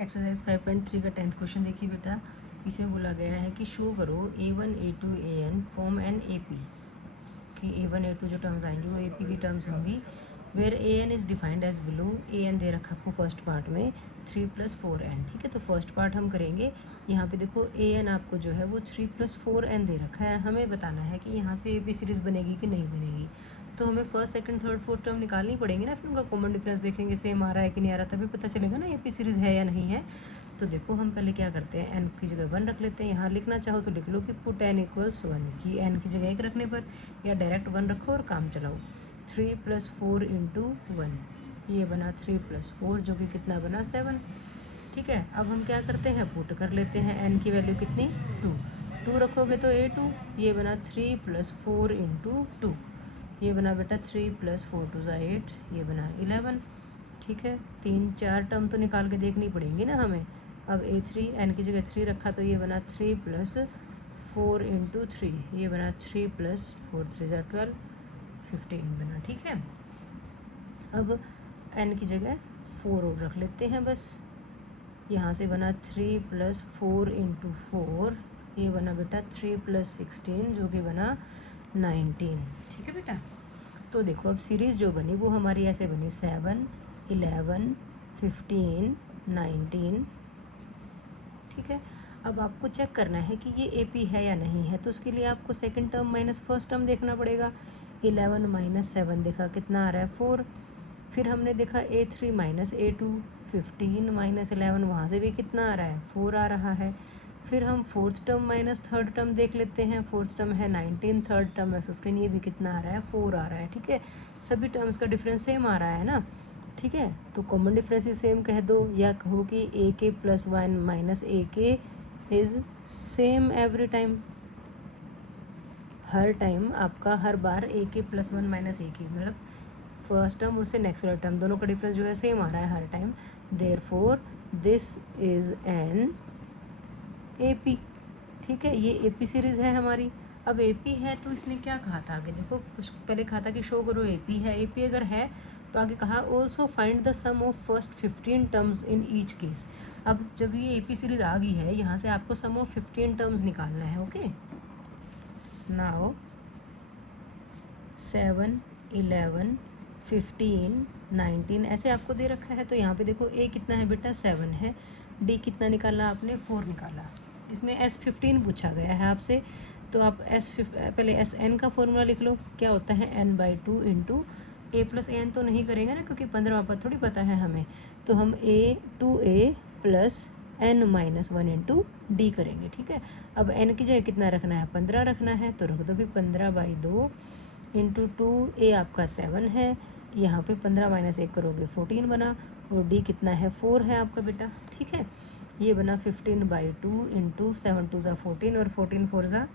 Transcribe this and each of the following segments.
Exercise 5.3 का 10th question देखिए बेटा। इसमें बोला गया है कि शो करो A1 A2 AN form an AP कि A1 A2 जो टर्म्स आएंगी वो AP की टर्म्स होंगी। Where AN is defined as below. AN दे रखा आपको फर्स्ट पार्ट में 3 + 4n। ठीक है, तो फर्स्ट पार्ट हम करेंगे। यहाँ पे देखो AN आपको जो है वो 3 + 4n दे रखा है। हमें बताना है कि यहाँ से AP सीरीज़ बनेगी कि नहीं बनेगी। तो हमें first second third fourth term निकालनी पड़ेंगी ना, फिर उनका कॉमन डिफरेंस देखेंगे सेम आ रहा है कि नहीं आ रहा, तभी पता चलेगा ना AP सीरीज़ है या नहीं है। तो देखो हम पहले क्या करते हैं, n की जगह 1 रख लेते हैं। यहाँ लिखना चाहो तो लिख लो कि पुट n = 1 कि n की जगह 1 रखने पर, या डायरेक्ट 1 रखो और काम चलाओ। 3 + 4 × 1, ये बना 3 + 4 जो कि कितना बना 7। ठीक है, अब हम क्या करते हैं, पुट कर लेते हैं। n की वैल्यू कितनी 2 रखोगे तो A2, ये बना 3 + 4 × 2, ये बना बेटा 3 + 4 = 8, ये बना 11। ठीक है, 3-4 टर्म तो निकाल के देखनी पड़ेंगी ना हमें। अब A3 n की जगह 3 रखा तो ये बना 3 + 4 × 3, ये बना 3 + 4 = 3 = 12, 15 बना। ठीक है, अब n की जगह 4 और रख लेते हैं बस। यहाँ से बना 3 + 4 × 4, ये बना बेटा 3 + 16 जो कि बना 19। ठीक है बेटा, तो देखो अब सीरीज़ जो बनी वो हमारी ऐसे बनी 7, 11, 15, 19। ठीक है, अब आपको चेक करना है कि ये AP है या नहीं है, तो उसके लिए आपको second term minus first term देखना पड़ेगा। 11 - 7 देखा कितना आ रहा है 4। फिर हमने देखा A3 - A2, 15 - 11 वहाँ से भी कितना आ रहा है 4 आ रहा है। फिर हम fourth term minus third term देख लेते हैं। फोर्थ टर्म है 19, थर्ड टर्म है 15, ये भी कितना आ रहा है 4 आ रहा है। ठीक है, सभी टर्म्स का डिफरेंस सेम आ रहा है ना। ठीक है, तो कॉमन डिफरेंस ही सेम कह दो, या कहो कि AK + 1 - AK is same every time. Her time आपका हर बार AK + 1 - AK मतलब फर्स्ट टर्म और उससे नेक्स्ट वाला टर्म दोनों का डिफरेंस जो है सेम आ रहा है हर time. Therefore this is an AP। ठीक है, ये AP सीरीज़ है हमारी। अब AP है तो इसने क्या कहा था आगे, देखो कुछ पहले कहा था कि शो करो AP है। AP अगर है तो आगे कहा also find the sum of first 15 terms in each case. अब जब ये AP सीरीज़ आ गई है, यहाँ से आपको सम ऑफ 15 टर्म्स निकालना है। ओके, नाउ 7, 11, 15, 19 ऐसे आपको दे रखा है। तो यहाँ पे देखो A कितना है बेटा 7 है, D कितना निकाला आपने 4 निकाला। इसमें S15 पूछा गया है आपसे, तो आप पहले SN का फॉर्मूला लिख लो। क्या होता है n/2 × A + AN तो नहीं करेंगे ना, क्योंकि 15 पर थोड़ी पता है हमें। तो हम A + n - 1 × D करेंगे। ठीक है, अब n की जगह कितना रखना है 15 रखना है, तो रख दो भी 15/2 × 2। A आपका 7 है, यहाँ पे 15 - 1 करोगे 14 बना, और D कितना है 4 है आपका बेटा। ठीक है, ये बना 15/2 × 7 × 2 = 14 और 14 × 4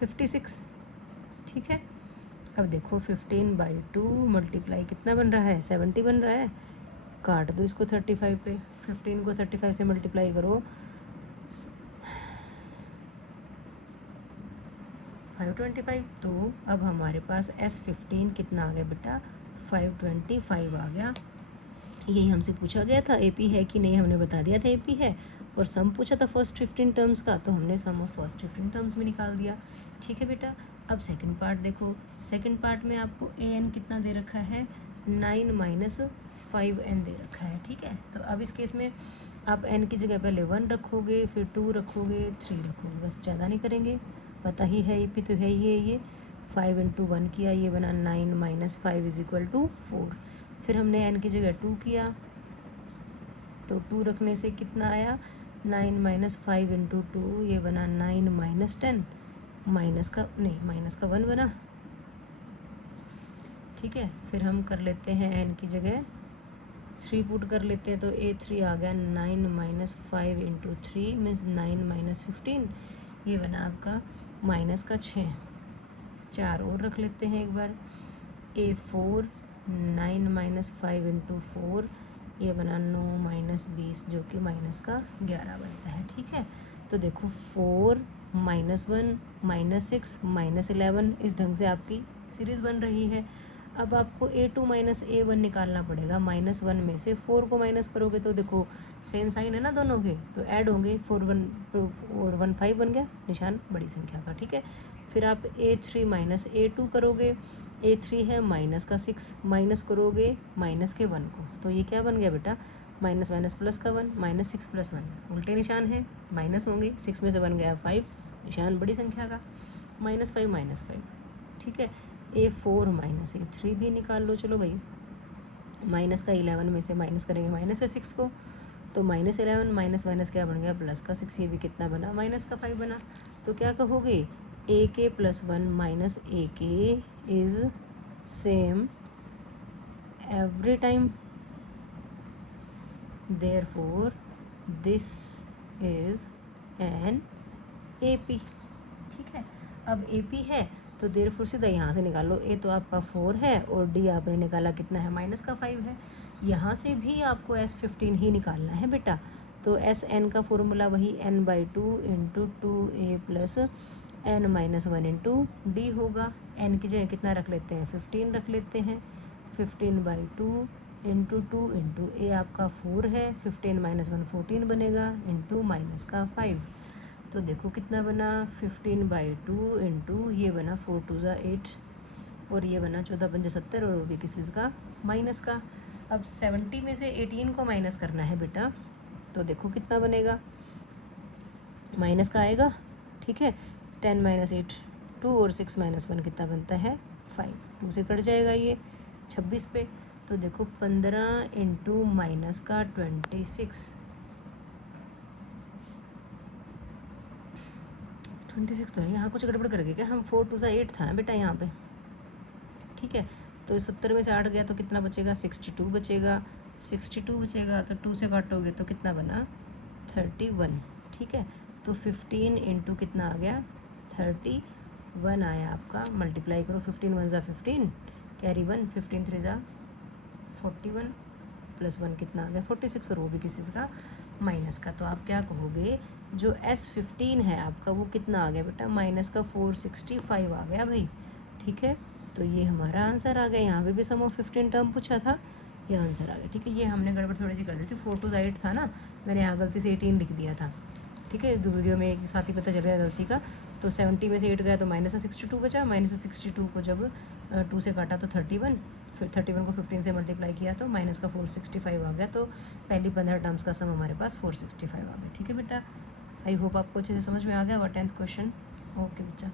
= 56। ठीक है, अब देखो 15/2 मल्टीप्लाई कितना बन रहा है 70 बन रहा है। काट दो इसको 35 पे, 15 को 35 से मल्टीप्लाई करो 525। तो अब हमारे पास S15 कितना आ गया बेटा 525 आ गया। यही हमसे पूछा गया था AP है कि नहीं, हमने बता दिया था AP है। और सम पूछा था फर्स्ट 15 टर्म्स का, तो हमने सम ऑफ फर्स्ट 15 टर्म्स में निकाल दिया। ठीक है बेटा, अब सेकंड पार्ट देखो। सेकंड पार्ट में आपको AN कितना दे रखा है 9 - 5n दे रखा है। ठीक है, तो अब इस केस में आप n की जगह पहले 1 रखोगे, फिर 2 रखोगे, 3 रखोगे, बस ज़्यादा नहीं करेंगे। पता ही है AP तो है ही है। ये 5 × 1 किया, ये बना 9 - 5 = 4। फिर हमने n की जगह 2 किया, तो 2 रखने से कितना आया 9 - 5 × 2, ये बना 9 - 10, माइनस का 1 बना। ठीक है, फिर हम कर लेते हैं n की जगह 3 पुट कर लेते हैं, तो A3 आ गया 9 - 5 × 3 मीन्स 9 - 15, ये बना आपका -6। 4 और रख लेते हैं एक बार। A4 9 - 5 × 4, ये बना 9 - 20 जो कि -11 बनता है। ठीक है, तो देखो 4 - 1 -6 -11 इस ढंग से आपकी सीरीज़ बन रही है। अब आपको A2 - A1 निकालना पड़ेगा। -1 में से 4 को माइनस करोगे तो देखो सेम साइन है ना दोनों के, तो ऐड होंगे, 4 1 बन गया निशान बड़ी संख्या का, ठीक है। फिर आप A3 माइनस A2 करोगे, A3 है माइनस का 6, माइनस करोगे माइनस के 1 को, तो ये क्या बन गया बेटा, माइनस माइनस प्लस का 1, माइनस 6 प्लस 1 उल्टे निशान है, माइनस होंगे, 6 में से बन गया 5 निशान बड़ी संख्या का, -5 ठीक है। A4 माइनस A3 भी निकाल लो, चलो भाई, माइनस का 11 में से माइनस करेंगे माइनस का 6 को, तो -11 माइनस माइनस क्या बन गया प्लस का 6, ये भी कितना बना माइनस का 5 बना। तो क्या कहोगे, AK + 1 minus AK is same every time, therefore this is an AP, ठीक है। अब AP है तो देयरफॉर सीधा यहाँ से निकाल लो, A तो आपका 4 है और D आपने निकाला कितना है, माइनस का 5 है। यहाँ से भी आपको S15 ही निकालना है बेटा, तो SN का फॉर्मूला वही n/2 × 2A + n-1 × D होगा। n की जगह कितना रख लेते हैं, 15 रख लेते हैं, 15/2 × 2 × A आपका 4 है, 15 - 1 14 बनेगा, इंटू माइनस का 5, तो देखो कितना बना, 15/2 × ये बना 4 2 ज़ा 8 और ये बना 14 5 70 और वो भी किस चीज़ का, माइनस का। अब 70 में से 18 को माइनस करना है बेटा, तो देखो कितना बनेगा, माइनस का आएगा, ठीक है। 10 - 8 2 और 6 - 1 कितना बनता है 5, 2 से कट जाएगा ये 26 पे, तो देखो 15 × माइनस का 26 तो है, यहाँ कुछ गड़बड़ कर गए क्या हम, 4 2 ज़ा 8 था ना बेटा यहाँ पे, ठीक है। तो 70 में से 8 गया तो कितना बचेगा, 62 बचेगा, 62 बचेगा तो 2 से काटोगे तो कितना बना 31, ठीक है। तो 15 × कितना आ गया 31 आया आपका, मल्टीप्लाई करो, 15 1 ज़ा 15 कैरी 1, 15 3 ज़ा 41 + 1 कितना आ गया 46 और वो भी किस चीज़ का, माइनस का। तो आप क्या कहोगे, जो S15 है आपका वो कितना आ गया बेटा, माइनस का 465 आ गया भाई, ठीक है। तो ये हमारा आंसर आ गया, यहाँ पे भी सम ऑफ 15 टर्म पूछा था, ये आंसर आ गया, ठीक है। ये हमने गड़बड़ थोड़ी सी कर दी थी, 4 2 ज़ा 8 था ना, मैंने यहाँ गलती से 18 लिख दिया था, ठीक है। वीडियो में एक साथ ही पता चल गया गलती का, तो 70 में से 8 गया तो -62 बचा, -62 को जब 2 से काटा तो 31, फिर 31 को 15 से मल्टीप्लाई किया तो माइनस का 465 आ गया, तो पहली 15 टर्म्स का सम हमारे पास 465 आ गया, ठीक है बेटा। आई होप आपको अच्छे से समझ में आ गया होगा 10th क्वेश्चन। ओके बच्चा।